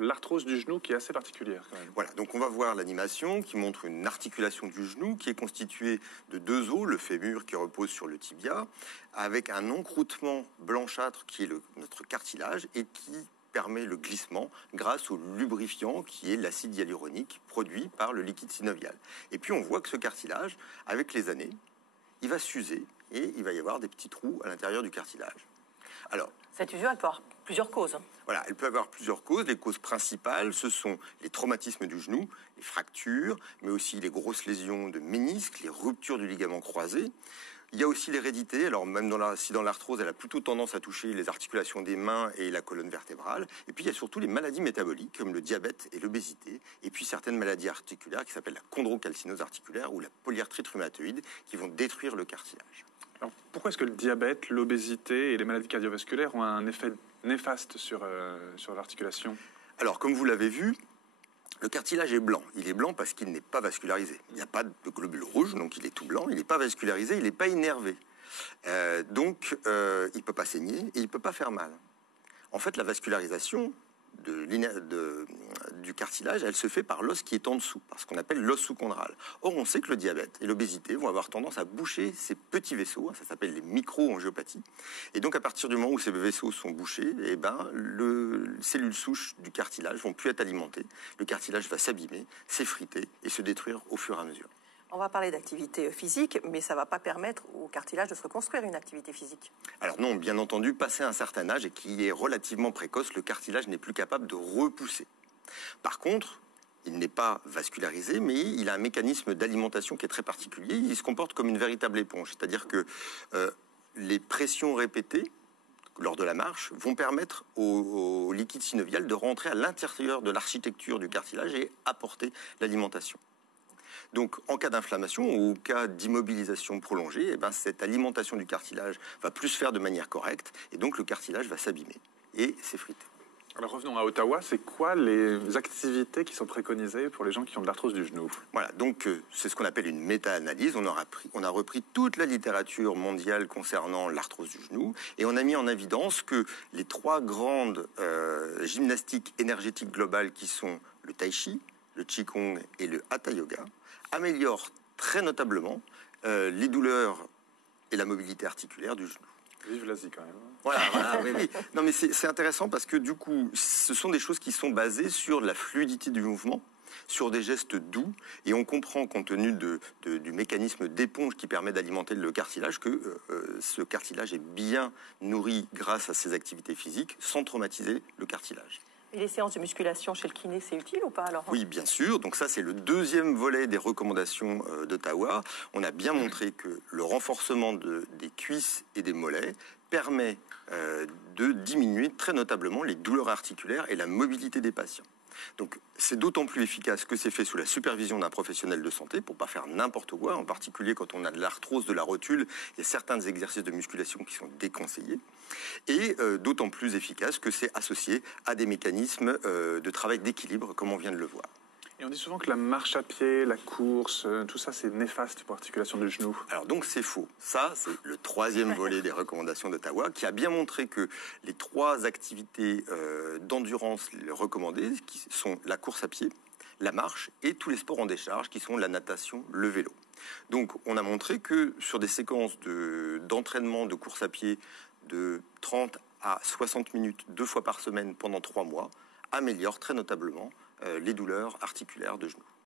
L'arthrose du genou qui est assez particulière quand même. Voilà, donc on va voir l'animation qui montre une articulation du genou qui est constituée de deux os, le fémur qui repose sur le tibia, avec un encroûtement blanchâtre qui est notre cartilage et qui permet le glissement grâce au lubrifiant qui est l'acide hyaluronique produit par le liquide synovial. Et puis on voit que ce cartilage, avec les années, il va s'user et il va y avoir des petits trous à l'intérieur du cartilage. Alors, cette usure, elle peut avoir plusieurs causes. Voilà, elle peut avoir plusieurs causes. Les causes principales, ce sont les traumatismes du genou, les fractures, mais aussi les grosses lésions de ménisque, les ruptures du ligament croisé. Il y a aussi l'hérédité. Alors même si dans l'arthrose, elle a plutôt tendance à toucher les articulations des mains et la colonne vertébrale. Et puis il y a surtout les maladies métaboliques comme le diabète et l'obésité. Et puis certaines maladies articulaires qui s'appellent la chondrocalcinose articulaire ou la polyarthrite rhumatoïde qui vont détruire le cartilage. Alors, pourquoi est-ce que le diabète, l'obésité et les maladies cardiovasculaires ont un effet néfaste sur l'articulation? Alors, comme vous l'avez vu, le cartilage est blanc. Il est blanc parce qu'il n'est pas vascularisé. Il n'y a pas de globules rouges, donc il est tout blanc. Il n'est pas vascularisé, il n'est pas innervé. Donc, il ne peut pas saigner et il ne peut pas faire mal. En fait, la vascularisation du cartilage, elle se fait par l'os qui est en dessous, par ce qu'on appelle l'os sous-chondral. Or, on sait que le diabète et l'obésité vont avoir tendance à boucher ces petits vaisseaux, ça s'appelle les micro-angiopathies. Et donc, à partir du moment où ces vaisseaux sont bouchés, les cellules souches du cartilage vont plus être alimentées. Le cartilage va s'abîmer, s'effriter et se détruire au fur et à mesure. On va parler d'activité physique, mais ça ne va pas permettre au cartilage de se reconstruire une activité physique. Alors non, bien entendu, passé un certain âge et qui est relativement précoce, le cartilage n'est plus capable de repousser. Par contre, il n'est pas vascularisé, mais il a un mécanisme d'alimentation qui est très particulier. Il se comporte comme une véritable éponge, c'est-à-dire que les pressions répétées lors de la marche vont permettre au liquide synovial de rentrer à l'intérieur de l'architecture du cartilage et apporter l'alimentation. Donc, en cas d'inflammation ou en cas d'immobilisation prolongée, cette alimentation du cartilage va plus se faire de manière correcte et donc le cartilage va s'abîmer et s'effriter. Alors revenons à Ottawa, c'est quoi les activités qui sont préconisées pour les gens qui ont de l'arthrose du genou? Voilà, donc c'est ce qu'on appelle une méta-analyse. On a repris toute la littérature mondiale concernant l'arthrose du genou et on a mis en évidence que les trois grandes gymnastiques énergétiques globales qui sont le tai chi, le qigong et le hatha yoga améliore très notablement les douleurs et la mobilité articulaire du genou. Vive l'Asie quand même. Voilà, oui. Non, mais c'est intéressant parce que du coup, ce sont des choses qui sont basées sur la fluidité du mouvement, sur des gestes doux, et on comprend, compte tenu du mécanisme d'éponge qui permet d'alimenter le cartilage, que ce cartilage est bien nourri grâce à ces activités physiques, sans traumatiser le cartilage. Et les séances de musculation chez le kiné, c'est utile ou pas alors? Oui, bien sûr. Donc ça, c'est le deuxième volet des recommandations d'Ottawa. On a bien montré que le renforcement des cuisses et des mollets permet de diminuer très notablement les douleurs articulaires et la mobilité des patients. Donc c'est d'autant plus efficace que c'est fait sous la supervision d'un professionnel de santé pour ne pas faire n'importe quoi, en particulier quand on a de l'arthrose de la rotule, il y a certains exercices de musculation qui sont déconseillés, et d'autant plus efficace que c'est associé à des mécanismes de travail d'équilibre, comme on vient de le voir. Et on dit souvent que la marche à pied, la course, tout ça c'est néfaste pour l'articulation du genou. Alors donc c'est faux. Ça, c'est le troisième volet des recommandations d'Ottawa qui a bien montré que les trois activités d'endurance recommandées, qui sont la course à pied, la marche et tous les sports en décharge qui sont la natation, le vélo. Donc on a montré que sur des séquences d'entraînement de course à pied de 30 à 60 minutes 2 fois par semaine pendant 3 mois, améliore très notablement les douleurs articulaires de genoux.